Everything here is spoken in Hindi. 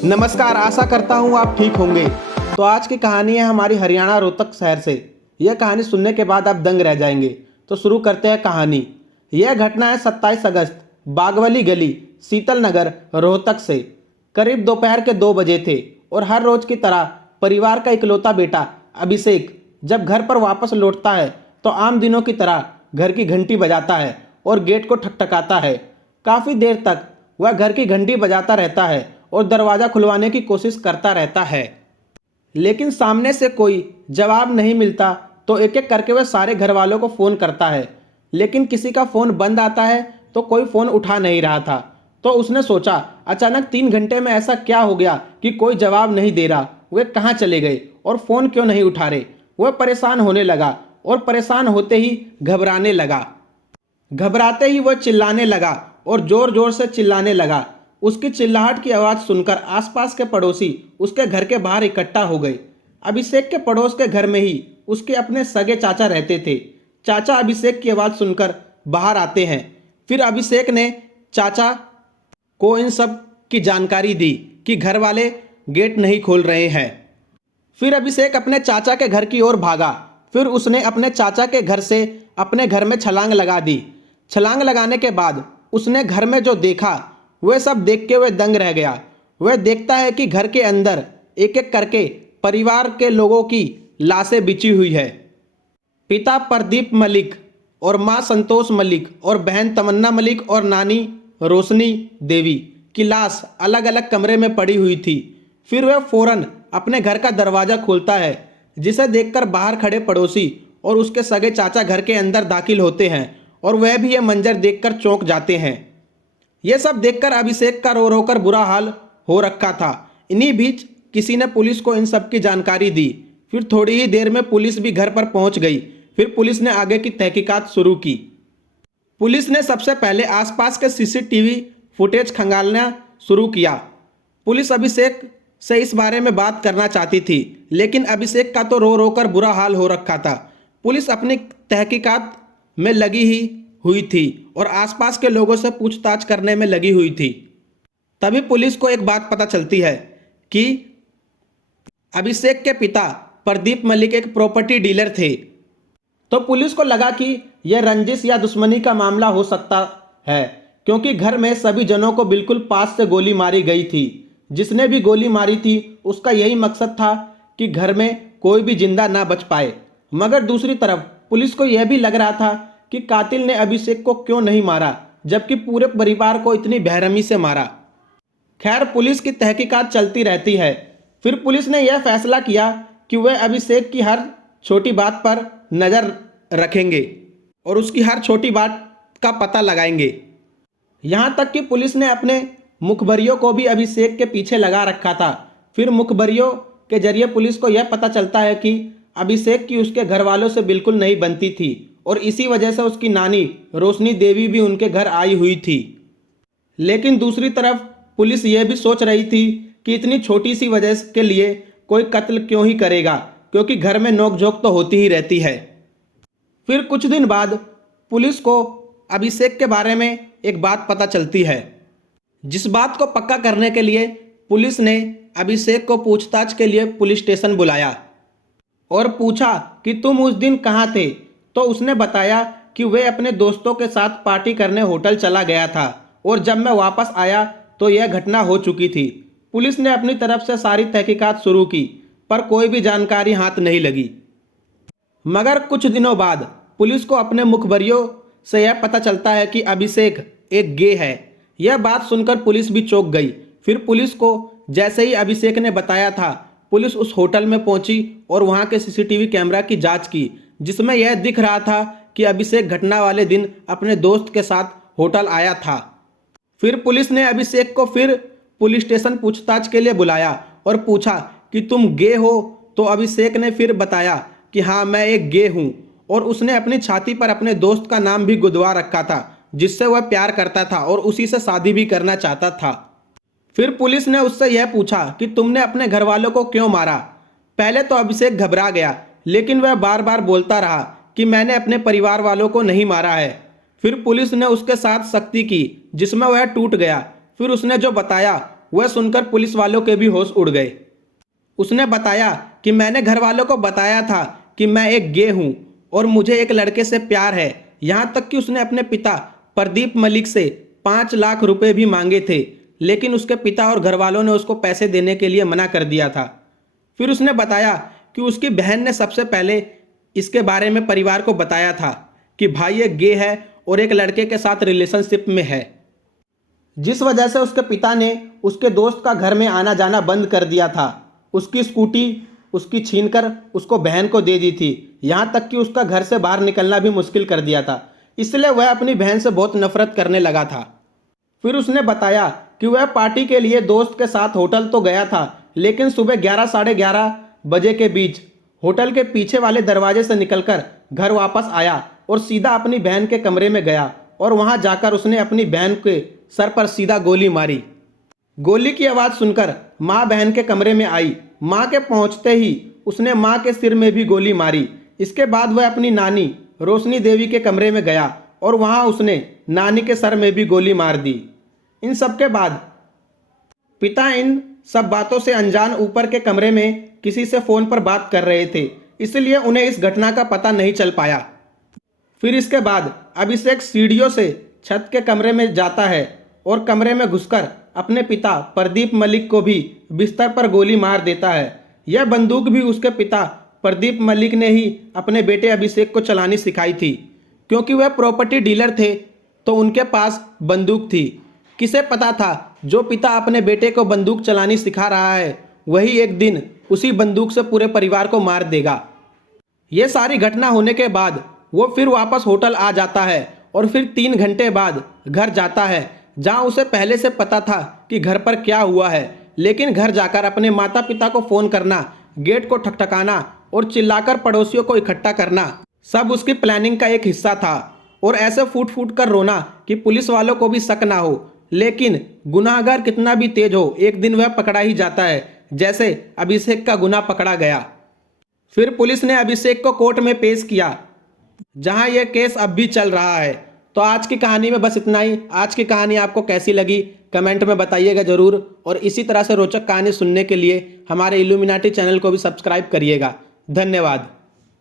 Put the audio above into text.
नमस्कार, आशा करता हूँ आप ठीक होंगे। तो आज की कहानी है हमारी हरियाणा रोहतक शहर से। यह कहानी सुनने के बाद आप दंग रह जाएंगे। तो शुरू करते हैं कहानी। यह घटना है 27 अगस्त, बागवली गली, शीतल नगर, रोहतक से। करीब दोपहर के 2 बजे थे और हर रोज की तरह परिवार का इकलौता बेटा अभिषेक जब घर पर वापस लौटता है तो आम दिनों की तरह घर की घंटी बजाता है और गेट को ठकठकाता है। काफ़ी देर तक वह घर की घंटी बजाता रहता है और दरवाज़ा खुलवाने की कोशिश करता रहता है, लेकिन सामने से कोई जवाब नहीं मिलता। तो एक एक करके वह सारे घर वालों को फ़ोन करता है, लेकिन किसी का फ़ोन बंद आता है तो कोई फ़ोन उठा नहीं रहा था। तो उसने सोचा, अचानक 3 घंटे में ऐसा क्या हो गया कि कोई जवाब नहीं दे रहा, वे कहाँ चले गए और फ़ोन क्यों नहीं उठा रहे। वह परेशान होने लगा और परेशान होते ही घबराने लगा। घबराते ही वह चिल्लाने लगा और जोर जोर से चिल्लाने लगा। उसकी चिल्लाहट की आवाज़ सुनकर आसपास के पड़ोसी उसके घर के बाहर इकट्ठा हो गए। अभिषेक के पड़ोस के घर में ही उसके अपने सगे चाचा रहते थे। चाचा अभिषेक की आवाज़ सुनकर बाहर आते हैं। फिर अभिषेक ने चाचा को इन सब की जानकारी दी कि घर वाले गेट नहीं खोल रहे हैं। फिर अभिषेक अपने चाचा के घर की ओर भागा। फिर उसने अपने चाचा के घर से अपने घर में छलांग लगा दी। छलांग लगाने के बाद उसने घर में जो देखा वह सब देख के वह दंग रह गया। वह देखता है कि घर के अंदर एक एक करके परिवार के लोगों की लाशें बिछी हुई है। पिता प्रदीप मलिक और मां संतोष मलिक और बहन तमन्ना मलिक और नानी रोशनी देवी की लाश अलग अलग कमरे में पड़ी हुई थी। फिर वह फौरन अपने घर का दरवाज़ा खोलता है, जिसे देखकर बाहर खड़े पड़ोसी और उसके सगे चाचा घर के अंदर दाखिल होते हैं और वह भी यह मंजर देखकर चौंक जाते हैं। यह सब देखकर अभिषेक का रो रो कर बुरा हाल हो रखा था। इन्हीं बीच किसी ने पुलिस को इन सब की जानकारी दी। फिर थोड़ी ही देर में पुलिस भी घर पर पहुंच गई। फिर पुलिस ने आगे की तहकीकात शुरू की। पुलिस ने सबसे पहले आसपास के सीसीटीवी फुटेज खंगालना शुरू किया। पुलिस अभिषेक से इस बारे में बात करना चाहती थी, लेकिन अभिषेक का तो रो रो कर बुरा हाल हो रखा था। पुलिस अपनी तहकीकात में लगी ही हुई थी और आसपास के लोगों से पूछताछ करने में लगी हुई थी। तभी पुलिस को एक बात पता चलती है कि अभिषेक के पिता प्रदीप मलिक एक प्रॉपर्टी डीलर थे। तो पुलिस को लगा कि यह रंजिश या दुश्मनी का मामला हो सकता है, क्योंकि घर में सभी जनों को बिल्कुल पास से गोली मारी गई थी। जिसने भी गोली मारी थी उसका यही मकसद था कि घर में कोई भी जिंदा ना बच पाए। मगर दूसरी तरफ पुलिस को यह भी लग रहा था कि कातिल ने अभिषेक को क्यों नहीं मारा, जबकि पूरे परिवार को इतनी बेरहमी से मारा। खैर, पुलिस की तहकीकात चलती रहती है। फिर पुलिस ने यह फैसला किया कि वह अभिषेक की हर छोटी बात पर नज़र रखेंगे और उसकी हर छोटी बात का पता लगाएंगे। यहाँ तक कि पुलिस ने अपने मुखबरियों को भी अभिषेक के पीछे लगा रखा था। फिर मुखबरियों के जरिए पुलिस को यह पता चलता है कि अभिषेक की उसके घर वालों से बिल्कुल नहीं बनती थी और इसी वजह से उसकी नानी रोशनी देवी भी उनके घर आई हुई थी। लेकिन दूसरी तरफ पुलिस यह भी सोच रही थी कि इतनी छोटी सी वजह के लिए कोई कत्ल क्यों ही करेगा, क्योंकि घर में नोकझोंक तो होती ही रहती है। फिर कुछ दिन बाद पुलिस को अभिषेक के बारे में एक बात पता चलती है, जिस बात को पक्का करने के लिए पुलिस ने अभिषेक को पूछताछ के लिए पुलिस स्टेशन बुलाया और पूछा कि तुम उस दिन कहाँ थे। तो उसने बताया कि वे अपने दोस्तों के साथ पार्टी करने होटल चला गया था और जब मैं वापस आया तो यह घटना हो चुकी थी। पुलिस ने अपनी तरफ से सारी तहकीकात शुरू की, पर कोई भी जानकारी हाथ नहीं लगी। मगर कुछ दिनों बाद पुलिस को अपने मुखबरियों से यह पता चलता है कि अभिषेक एक गे है। यह बात सुनकर पुलिस भी चौंक गई। फिर पुलिस को जैसे ही अभिषेक ने बताया था, पुलिस उस होटल में पहुंची और वहां के सीसीटीवी कैमरा की जांच की, जिसमें यह दिख रहा था कि अभिषेक घटना वाले दिन अपने दोस्त के साथ होटल आया था। फिर पुलिस ने अभिषेक को फिर पुलिस स्टेशन पूछताछ के लिए बुलाया और पूछा कि तुम गे हो। तो अभिषेक ने फिर बताया कि हाँ, मैं एक गे हूँ, और उसने अपनी छाती पर अपने दोस्त का नाम भी गुदवा रखा था, जिससे वह प्यार करता था और उसी से शादी भी करना चाहता था। फिर पुलिस ने उससे यह पूछा कि तुमने अपने घर वालों को क्यों मारा। पहले तो अभिषेक घबरा गया, लेकिन वह बार बार बोलता रहा कि मैंने अपने परिवार वालों को नहीं मारा है। फिर पुलिस ने उसके साथ सख्ती की, जिसमें वह टूट गया। फिर उसने जो बताया वह सुनकर पुलिस वालों के भी होश उड़ गए। उसने बताया कि मैंने घर वालों को बताया था कि मैं एक गे हूँ और मुझे एक लड़के से प्यार है। यहाँ तक कि उसने अपने पिता प्रदीप मलिक से 5 लाख रुपए भी मांगे थे, लेकिन उसके पिता और घर वालों ने उसको पैसे देने के लिए मना कर दिया था। फिर उसने बताया कि उसकी बहन ने सबसे पहले इसके बारे में परिवार को बताया था कि भाई एक गे है और एक लड़के के साथ रिलेशनशिप में है, जिस वजह से उसके पिता ने उसके दोस्त का घर में आना जाना बंद कर दिया था। उसकी स्कूटी उसकी छीनकर उसको बहन को दे दी थी। यहाँ तक कि उसका घर से बाहर निकलना भी मुश्किल कर दिया था, इसलिए वह अपनी बहन से बहुत नफरत करने लगा था। फिर उसने बताया कि वह पार्टी के लिए दोस्त के साथ होटल तो गया था, लेकिन सुबह 11 साढ़े 11 बजे के बीच होटल के पीछे वाले दरवाजे से निकलकर घर वापस आया और सीधा अपनी बहन के कमरे में गया और वहां जाकर उसने अपनी बहन के सर पर सीधा गोली मारी। गोली की आवाज़ सुनकर माँ बहन के कमरे में आई। माँ के पहुंचते ही उसने माँ के सिर में भी गोली मारी। इसके बाद वह अपनी नानी रोशनी देवी के कमरे में गया और वहां उसने नानी के सर में भी गोली मार दी। इन सब के बाद पिता इन सब बातों से अनजान ऊपर के कमरे में किसी से फ़ोन पर बात कर रहे थे, इसलिए उन्हें इस घटना का पता नहीं चल पाया। फिर इसके बाद अभिषेक सीढ़ियों से छत के कमरे में जाता है और कमरे में घुसकर अपने पिता प्रदीप मलिक को भी बिस्तर पर गोली मार देता है। यह बंदूक भी उसके पिता प्रदीप मलिक ने ही अपने बेटे अभिषेक को चलानी सिखाई थी, क्योंकि वह प्रॉपर्टी डीलर थे तो उनके पास बंदूक थी। किसे पता था जो पिता अपने बेटे को बंदूक चलानी सिखा रहा है वही एक दिन उसी बंदूक से पूरे परिवार को मार देगा। ये सारी घटना होने के बाद वो फिर वापस होटल आ जाता है और फिर 3 घंटे बाद घर जाता है, जहां उसे पहले से पता था कि घर पर क्या हुआ है। लेकिन घर जाकर अपने माता पिता को फ़ोन करना, गेट को ठकठकाना और चिल्लाकर पड़ोसियों को इकट्ठा करना सब उसकी प्लानिंग का एक हिस्सा था। और ऐसे फूट फूट कर रोना कि पुलिस वालों को भी शक ना हो। लेकिन गुनाहगार कितना भी तेज हो, एक दिन वह पकड़ा ही जाता है, जैसे अभिषेक का गुनाह पकड़ा गया। फिर पुलिस ने अभिषेक को कोर्ट में पेश किया, जहां यह केस अब भी चल रहा है। तो आज की कहानी में बस इतना ही। आज की कहानी आपको कैसी लगी कमेंट में बताइएगा ज़रूर, और इसी तरह से रोचक कहानी सुनने के लिए हमारे इल्यूमिनाटी चैनल को भी सब्सक्राइब करिएगा। धन्यवाद।